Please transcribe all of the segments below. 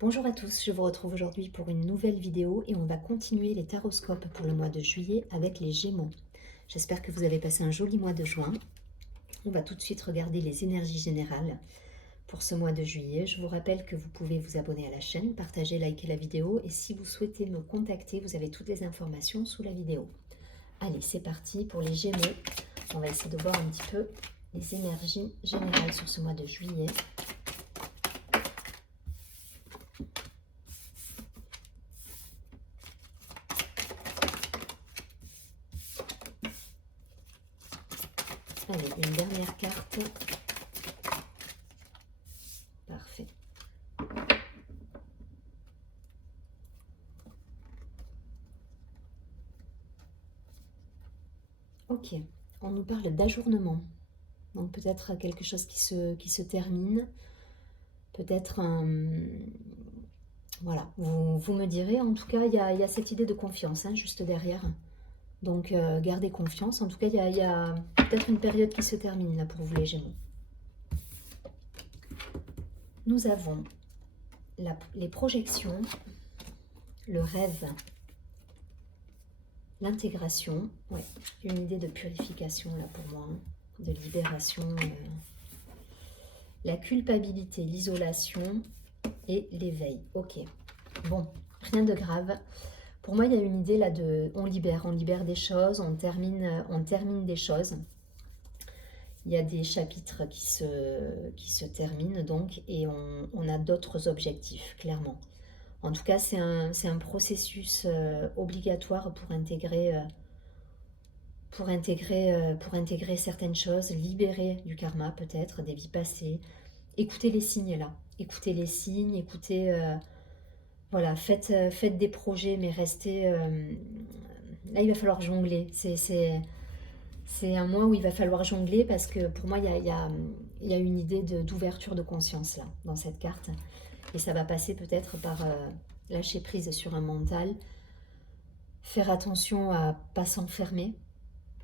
Bonjour à tous, je vous retrouve aujourd'hui pour une nouvelle vidéo et on va continuer les taroscopes pour le mois de juillet avec les Gémeaux. J'espère que vous avez passé un joli mois de juin. On va tout de suite regarder les énergies générales pour ce mois de juillet. Je vous rappelle que vous pouvez vous abonner à la chaîne, partager, liker la vidéo et si vous souhaitez me contacter, vous avez toutes les informations sous la vidéo. Allez, c'est parti pour les Gémeaux. On va essayer de voir un petit peu les énergies générales sur ce mois de juillet. Allez, une dernière carte. Parfait. Ok, on nous parle d'ajournement. Donc peut-être quelque chose qui se termine. Peut-être un... Voilà, vous me direz. En tout cas, il y a cette idée de confiance juste derrière. Donc gardez confiance. En tout cas, il y a peut-être une période qui se termine là pour vous les Gémeaux. Nous avons les projections, le rêve, l'intégration. Ouais, une idée de purification là pour moi, de libération. La culpabilité, l'isolation et l'éveil. Ok, bon, rien de grave. Pour moi, il y a une idée là de... On libère des choses, on termine des choses. Il y a des chapitres qui se terminent donc et on a d'autres objectifs, clairement. En tout cas, c'est un processus obligatoire pour intégrer certaines choses, libérer du karma peut-être, des vies passées. Écoutez les signes là, écoutez les signes, écoutez... voilà, faites des projets, mais restez... là, il va falloir jongler. C'est un mois où il va falloir jongler parce que pour moi, il y a une idée d'ouverture de conscience là, dans cette carte. Et ça va passer peut-être par lâcher prise sur un mental, faire attention à pas s'enfermer,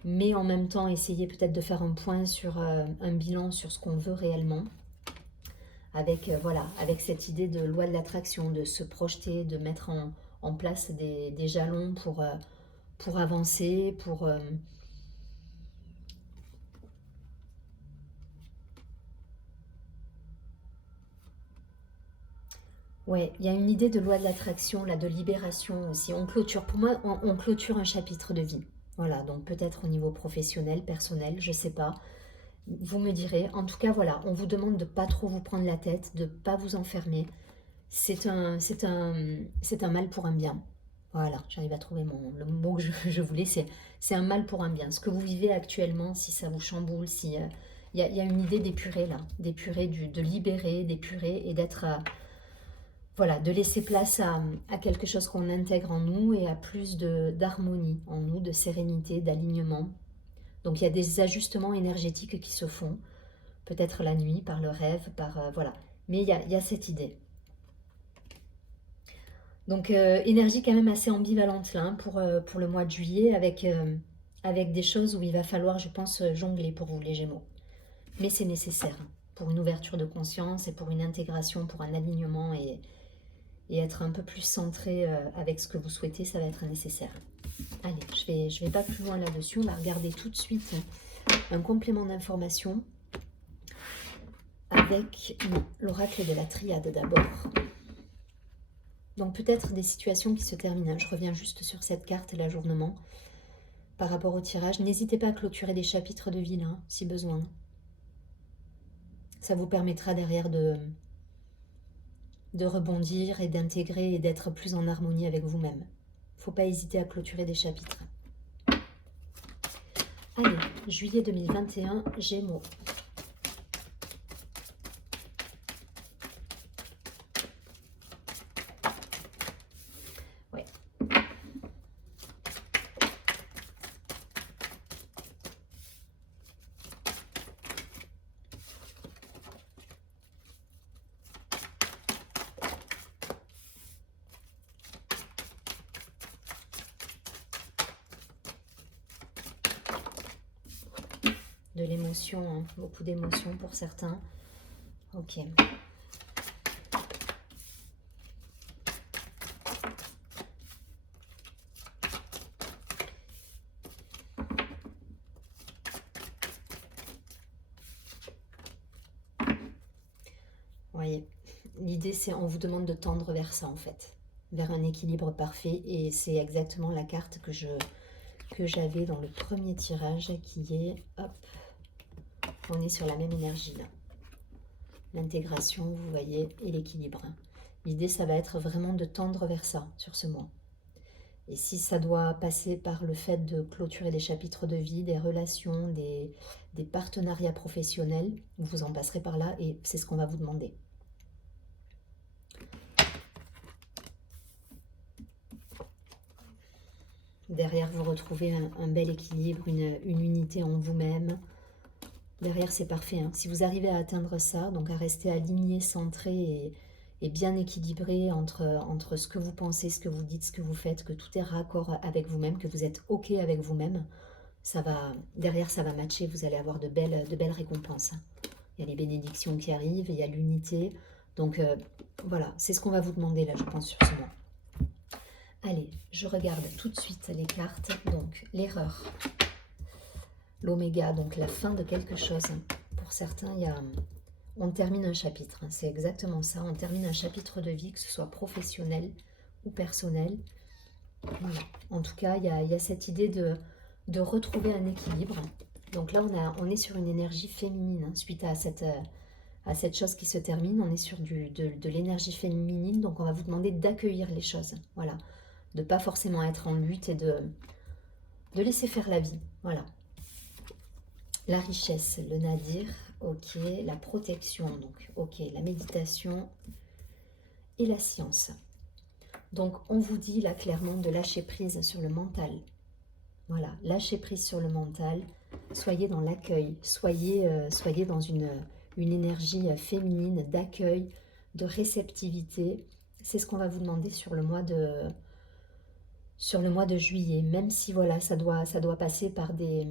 mais en même temps essayer peut-être de faire un point sur un bilan sur ce qu'on veut réellement. Avec, voilà, avec cette idée de loi de l'attraction, de se projeter, de mettre en place des jalons pour avancer, pour... Ouais, il y a une idée de loi de l'attraction, là, de libération aussi. On clôture, pour moi, on clôture un chapitre de vie. Voilà, donc peut-être au niveau professionnel, personnel, je sais pas. Vous me direz. En tout cas, voilà, on vous demande de pas trop vous prendre la tête, de pas vous enfermer. C'est un mal pour un bien. Voilà, j'arrive à trouver le mot que je voulais, c'est un mal pour un bien. Ce que vous vivez actuellement, si ça vous chamboule, si il y a une idée d'épurer là, d'épurer, de libérer, d'épurer et d'être, voilà, de laisser place à quelque chose qu'on intègre en nous et à plus d'harmonie en nous, de sérénité, d'alignement. Donc il y a des ajustements énergétiques qui se font, peut-être la nuit, par le rêve, par voilà. Mais il y a cette idée. Donc énergie quand même assez ambivalente là pour le mois de juillet avec des choses où il va falloir, je pense, jongler pour vous les Gémeaux. Mais c'est nécessaire pour une ouverture de conscience et pour une intégration, pour un alignement et être un peu plus centré avec ce que vous souhaitez, ça va être nécessaire. Allez, je vais pas plus loin là-dessus, on va regarder tout de suite un complément d'information avec l'oracle de la triade d'abord. Donc peut-être des situations qui se terminent. Je reviens juste sur cette carte, l'ajournement. Par rapport au tirage, n'hésitez pas à clôturer des chapitres de vie là, si besoin. Ça vous permettra derrière de rebondir et d'intégrer et d'être plus en harmonie avec vous-même. Faut pas hésiter à clôturer des chapitres. Allez, juillet 2021, Gémeaux. Ouais. De l'émotion, hein, beaucoup d'émotions pour certains. Ok. voyez. L'idée, c'est on vous demande de tendre vers ça, en fait. Vers un équilibre parfait. Et c'est exactement la carte que j'avais dans le premier tirage, qui est, hop, on est sur la même énergie, là. L'intégration, vous voyez, et l'équilibre. L'idée, ça va être vraiment de tendre vers ça, sur ce mois. Et si ça doit passer par le fait de clôturer des chapitres de vie, des relations, des partenariats professionnels, vous en passerez par là et c'est ce qu'on va vous demander. Derrière, vous retrouvez un bel équilibre, une unité en vous-même. Derrière, c'est parfait, hein. Si vous arrivez à atteindre ça, donc à rester aligné, centré et bien équilibré entre ce que vous pensez, ce que vous dites, ce que vous faites, que tout est raccord avec vous-même, que vous êtes OK avec vous-même, derrière, ça va matcher, vous allez avoir de belles récompenses. Il y a les bénédictions qui arrivent, il y a l'unité. Donc voilà, c'est ce qu'on va vous demander là, je pense, sur ce mois. Allez, je regarde tout de suite les cartes. Donc, l'erreur. L'oméga, donc la fin de quelque chose. Pour certains, on termine un chapitre. C'est exactement ça. On termine un chapitre de vie, que ce soit professionnel ou personnel. Voilà. En tout cas, il y a cette idée de retrouver un équilibre. Donc là, on est sur une énergie féminine, hein, suite à cette chose qui se termine. On est sur de l'énergie féminine, donc on va vous demander d'accueillir les choses. Voilà. De ne pas forcément être en lutte et de laisser faire la vie. Voilà. La richesse, le nadir, ok. La protection, donc ok. La méditation et la science. Donc on vous dit là clairement de lâcher prise sur le mental. Voilà, lâchez prise sur le mental. Soyez dans l'accueil. Soyez dans une énergie féminine d'accueil, de réceptivité. C'est ce qu'on va vous demander sur le mois de juillet, même si voilà, ça doit passer par des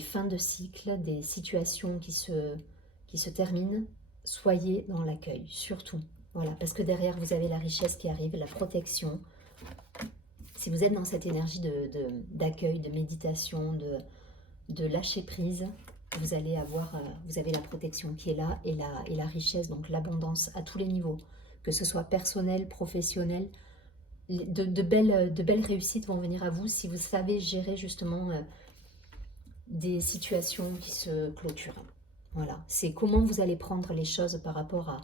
fins de cycle, des situations qui se terminent. Soyez dans l'accueil, surtout. Voilà, parce que derrière, vous avez la richesse qui arrive, la protection. Si vous êtes dans cette énergie d'accueil, de méditation, de lâcher prise, vous avez la protection qui est là et la richesse, donc l'abondance à tous les niveaux, que ce soit personnel, professionnel. De belles réussites vont venir à vous si vous savez gérer justement des situations qui se clôturent. Voilà, c'est comment vous allez prendre les choses par rapport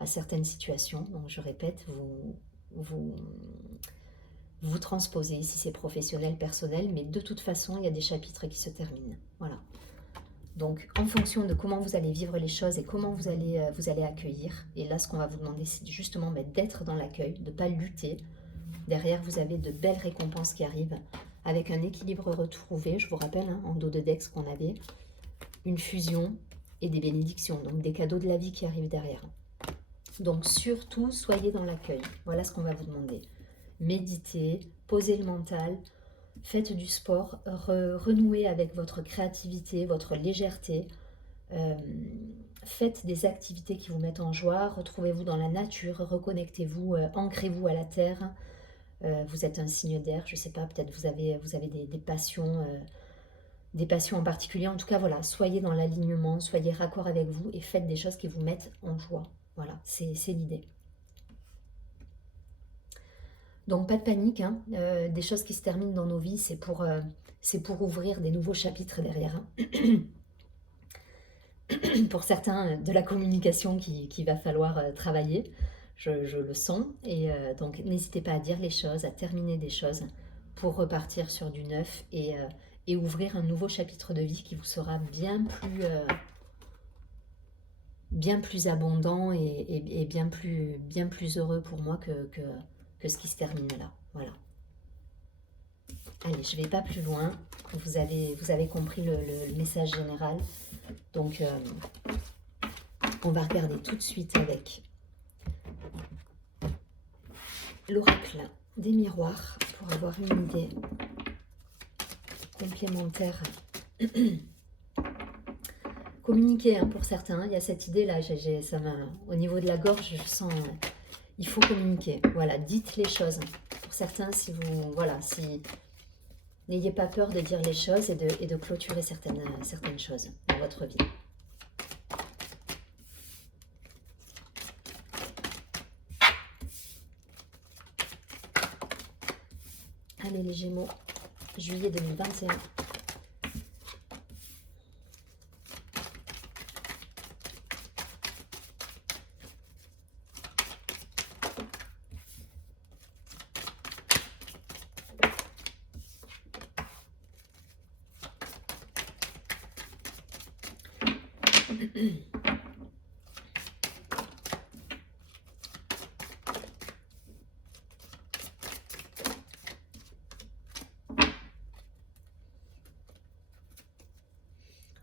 à certaines situations. Donc je répète, vous transposez, ici c'est professionnel, personnel, mais de toute façon, il y a des chapitres qui se terminent. Voilà. Donc, en fonction de comment vous allez vivre les choses et comment vous allez accueillir, et là, ce qu'on va vous demander, c'est justement d'être dans l'accueil, de ne pas lutter. Derrière, vous avez de belles récompenses qui arrivent, avec un équilibre retrouvé. Je vous rappelle, hein, en dos de deck, ce qu'on avait, une fusion et des bénédictions, donc des cadeaux de la vie qui arrivent derrière. Donc, surtout, soyez dans l'accueil. Voilà ce qu'on va vous demander. Méditez, posez le mental, faites du sport, renouez avec votre créativité, votre légèreté, faites des activités qui vous mettent en joie, retrouvez-vous dans la nature, reconnectez-vous, ancrez-vous à la terre. Vous êtes un signe d'air, je ne sais pas, peut-être vous avez des passions en particulier. En tout cas, voilà, soyez dans l'alignement, soyez raccord avec vous et faites des choses qui vous mettent en joie. Voilà, c'est l'idée. Donc pas de panique, hein. Des choses qui se terminent dans nos vies, c'est pour ouvrir des nouveaux chapitres derrière. Hein. Pour certains, de la communication qu'il va falloir travailler, je le sens. Et donc n'hésitez pas à dire les choses, à terminer des choses pour repartir sur du neuf et ouvrir un nouveau chapitre de vie qui vous sera bien plus abondant et bien plus heureux pour moi que ce qui se termine là. Voilà. Allez, je ne vais pas plus loin. Vous avez compris le message général. Donc, on va regarder tout de suite avec l'oracle des miroirs pour avoir une idée complémentaire. Communiquer, hein, pour certains, il y a cette idée-là, au niveau de la gorge, je sens... il faut communiquer, voilà, dites les choses. Pour certains, n'ayez pas peur de dire les choses et de clôturer certaines choses dans votre vie. les Gémeaux, juillet 2021.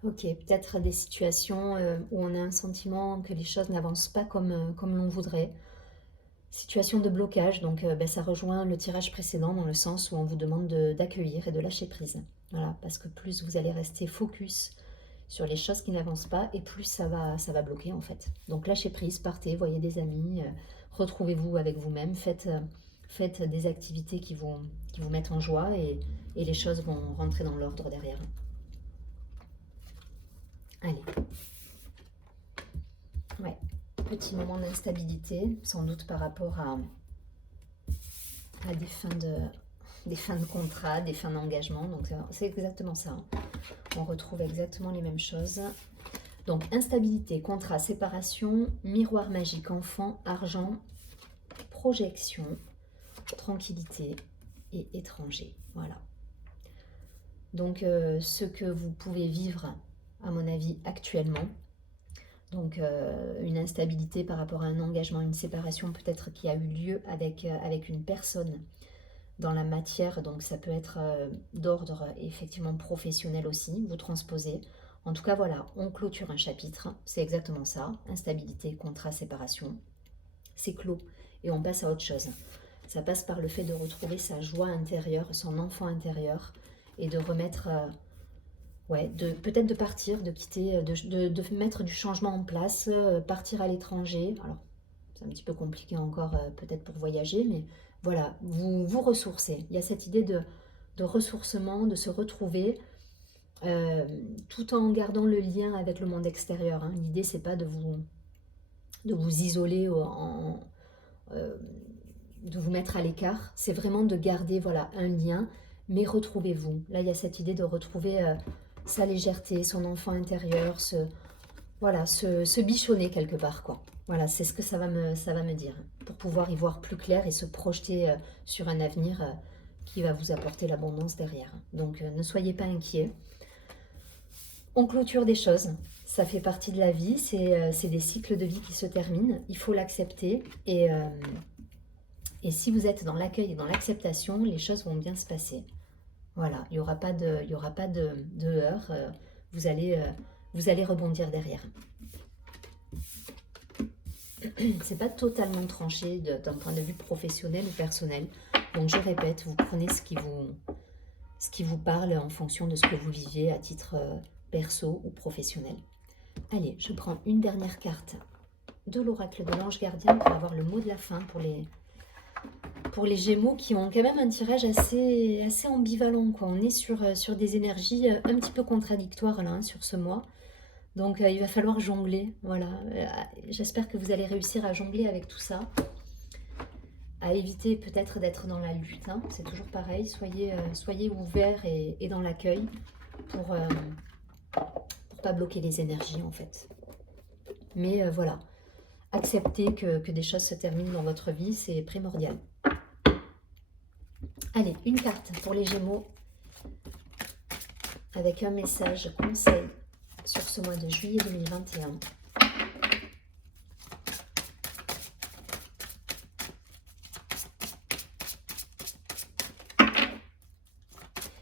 Ok, peut-être des situations où on a un sentiment que les choses n'avancent pas comme l'on voudrait. Situation de blocage, donc ben, ça rejoint le tirage précédent dans le sens où on vous demande d'accueillir et de lâcher prise. Voilà, parce que plus vous allez rester focus sur les choses qui n'avancent pas et plus ça va bloquer en fait. Donc lâchez prise, partez, voyez des amis, retrouvez-vous avec vous-même, faites des activités qui vous mettent en joie et les choses vont rentrer dans l'ordre derrière. Allez. Ouais, petit moment d'instabilité, sans doute par rapport à des fins de contrat, des fins d'engagement. Donc c'est exactement ça. On retrouve exactement les mêmes choses. Donc instabilité, contrat, séparation, miroir magique, enfant, argent, projection, tranquillité et étranger. Voilà. Donc ce que vous pouvez vivre, à mon avis, actuellement. Donc une instabilité par rapport à un engagement, une séparation peut-être qui a eu lieu avec une personne dans la matière, donc ça peut être d'ordre effectivement professionnel aussi, vous transposez. En tout cas voilà, on clôture un chapitre, c'est exactement ça, instabilité, contrat, séparation, c'est clos et on passe à autre chose. Ça passe par le fait de retrouver sa joie intérieure, son enfant intérieur et de remettre... ouais, peut-être de partir, de quitter, de mettre du changement en place, partir à l'étranger. Alors, c'est un petit peu compliqué encore peut-être pour voyager, mais voilà, vous ressourcez. Il y a cette idée de ressourcement, de se retrouver, tout en gardant le lien avec le monde extérieur. Hein. L'idée, c'est pas de vous isoler, euh, de vous mettre à l'écart. C'est vraiment de garder voilà, un lien, mais retrouvez-vous. Là, il y a cette idée de retrouver sa légèreté, son enfant intérieur, se bichonner quelque part, quoi. Voilà, c'est ce que ça va me dire, pour pouvoir y voir plus clair et se projeter sur un avenir qui va vous apporter l'abondance derrière. Donc ne soyez pas inquiets. On clôture des choses, ça fait partie de la vie, c'est des cycles de vie qui se terminent, il faut l'accepter et si vous êtes dans l'accueil et dans l'acceptation, les choses vont bien se passer. Voilà, il n'y aura pas de heurts, vous allez rebondir derrière. C'est pas totalement tranché d'un point de vue professionnel ou personnel. Donc je répète, vous prenez ce qui vous parle en fonction de ce que vous viviez à titre perso ou professionnel. Allez, je prends une dernière carte de l'oracle de l'ange gardien pour avoir le mot de la fin pour les Gémeaux qui ont quand même un tirage assez ambivalent, quoi. On est sur des énergies un petit peu contradictoires là, hein, sur ce mois. Donc il va falloir jongler, voilà. J'espère que vous allez réussir à jongler avec tout ça. À éviter peut-être d'être dans la lutte, hein. C'est toujours pareil. Soyez ouverts et dans l'accueil pour pas bloquer les énergies en fait. Mais voilà, accepter que des choses se terminent dans votre vie, c'est primordial. Allez, une carte pour les Gémeaux avec un message conseil sur ce mois de juillet 2021.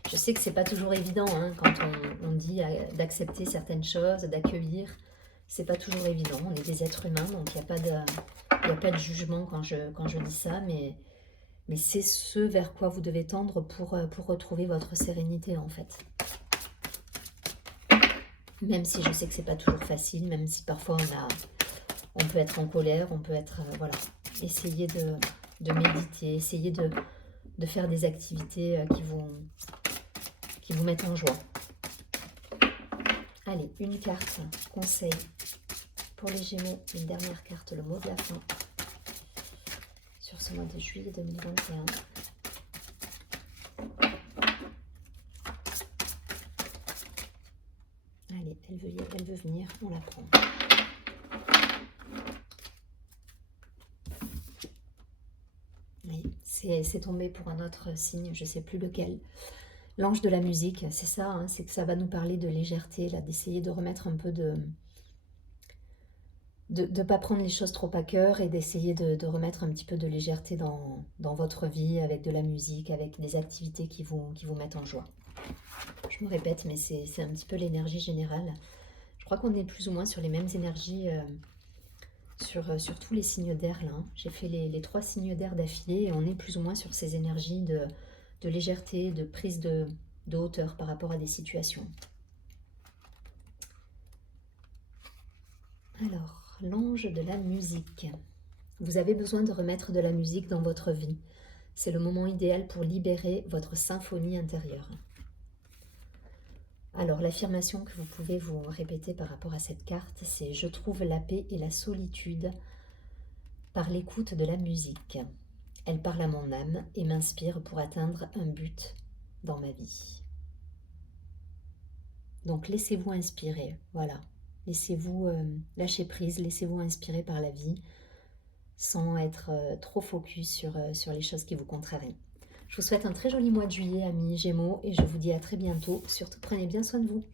Je sais que c'est pas toujours évident hein, quand on dit d'accepter certaines choses, d'accueillir. C'est pas toujours évident. On est des êtres humains, donc il n'y a pas de jugement quand je dis ça, mais c'est ce vers quoi vous devez tendre pour retrouver votre sérénité en fait. Même si je sais que c'est pas toujours facile, même si parfois on peut être en colère, on peut être... voilà. Essayez de méditer, essayez de faire des activités qui vous mettent en joie. Allez, une carte, conseil pour les Gémeaux, une dernière carte, le mot de la fin, sur ce mois de juillet 2021. elle veut venir, on la prend. Oui, c'est tombé pour un autre signe, je ne sais plus lequel. L'ange de la musique, c'est ça, hein, c'est que ça va nous parler de légèreté, là, d'essayer de remettre un peu de ne pas prendre les choses trop à cœur et d'essayer de remettre un petit peu de légèreté dans votre vie avec de la musique, avec des activités qui vous mettent en joie. Je me répète, mais c'est un petit peu l'énergie générale. Je crois qu'on est plus ou moins sur les mêmes énergies sur tous les signes d'air là, hein. J'ai fait les 3 signes d'air d'affilée et on est plus ou moins sur ces énergies de légèreté, de prise de hauteur par rapport à des situations. Alors, l'ange de la musique. Vous avez besoin de remettre de la musique dans votre vie. C'est le moment idéal pour libérer votre symphonie intérieure. Alors, l'affirmation que vous pouvez vous répéter par rapport à cette carte, c'est « Je trouve la paix et la solitude par l'écoute de la musique. Elle parle à mon âme et m'inspire pour atteindre un but dans ma vie. » Donc, laissez-vous inspirer, voilà. Laissez-vous lâcher prise, laissez-vous inspirer par la vie sans être trop focus sur les choses qui vous contrarient. Je vous souhaite un très joli mois de juillet, amis Gémeaux, et je vous dis à très bientôt. Surtout, prenez bien soin de vous.